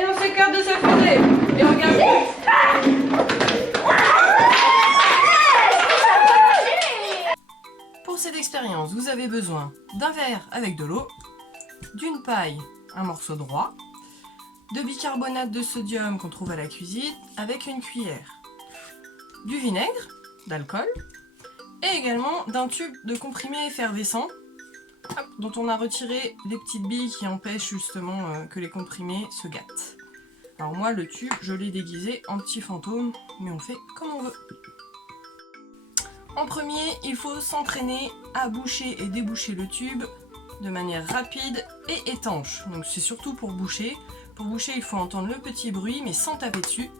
et on s'écarte de sa fusée. Et regardez. Pour cette expérience, vous avez besoin d'un verre avec de l'eau, d'une paille, un morceau droit, de bicarbonate de sodium qu'on trouve à la cuisine avec une cuillère, du vinaigre, d'alcool, et également d'un tube de comprimé effervescent dont on a retiré les petites billes qui empêchent justement que les comprimés se gâtent. Alors moi, le tube, je l'ai déguisé en petit fantôme, mais on fait comme on veut. En premier, il faut s'entraîner à boucher et déboucher le tube de manière rapide et étanche. Donc c'est surtout pour boucher. Pour boucher, il faut entendre le petit bruit, mais sans taper dessus.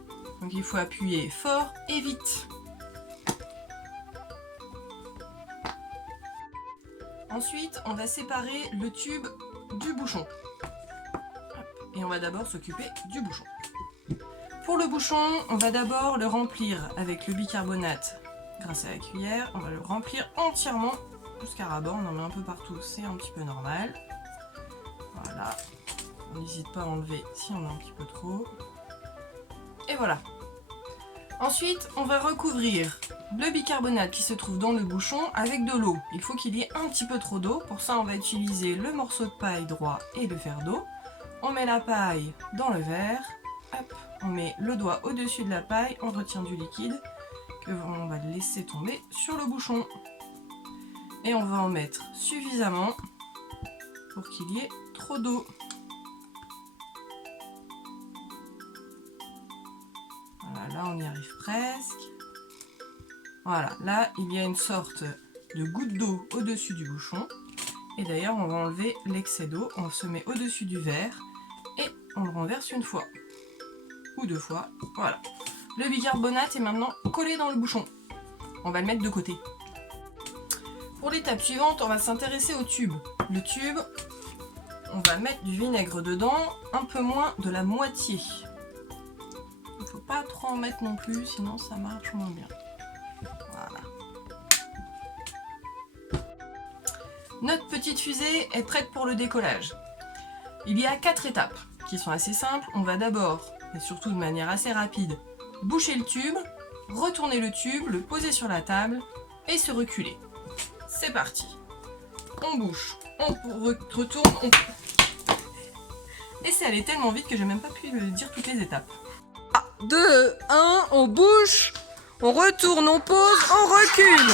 Donc il faut appuyer fort et vite. Ensuite, on va séparer le tube du bouchon. Et on va d'abord s'occuper du bouchon. Pour le bouchon, on va d'abord le remplir avec le bicarbonate grâce à la cuillère. On va le remplir entièrement jusqu'à ras-bord. On en met un peu partout, c'est un petit peu normal. Voilà. On n'hésite pas à enlever si on a un petit peu trop. Et voilà. Ensuite, on va recouvrir le bicarbonate qui se trouve dans le bouchon avec de l'eau. Il faut qu'il y ait un petit peu trop d'eau. Pour ça, on va utiliser le morceau de paille droit et le verre d'eau. On met la paille dans le verre. Hop, on met le doigt au-dessus de la paille. On retient du liquide que on va laisser tomber sur le bouchon. Et on va en mettre suffisamment pour qu'il y ait trop d'eau. Voilà, là on y arrive presque. Voilà, là il y a une sorte de goutte d'eau au-dessus du bouchon. Et d'ailleurs on va enlever l'excès d'eau, on se met au-dessus du verre et on le renverse une fois. Ou deux fois, voilà. Le bicarbonate est maintenant collé dans le bouchon. On va le mettre de côté. Pour l'étape suivante, on va s'intéresser au tube. Le tube, on va mettre du vinaigre dedans, un peu moins de la moitié. Il ne faut pas trop en mettre non plus, sinon ça marche moins bien. Voilà. Notre petite fusée est prête pour le décollage. Il y a 4 étapes qui sont assez simples. On va d'abord, et surtout de manière assez rapide, boucher le tube, retourner le tube, le poser sur la table et se reculer. C'est parti. On bouche, on retourne, on... Et c'est allé tellement vite que j'ai même pas pu dire toutes les étapes. 2, 1, on bouche, on retourne, on pose, on recule.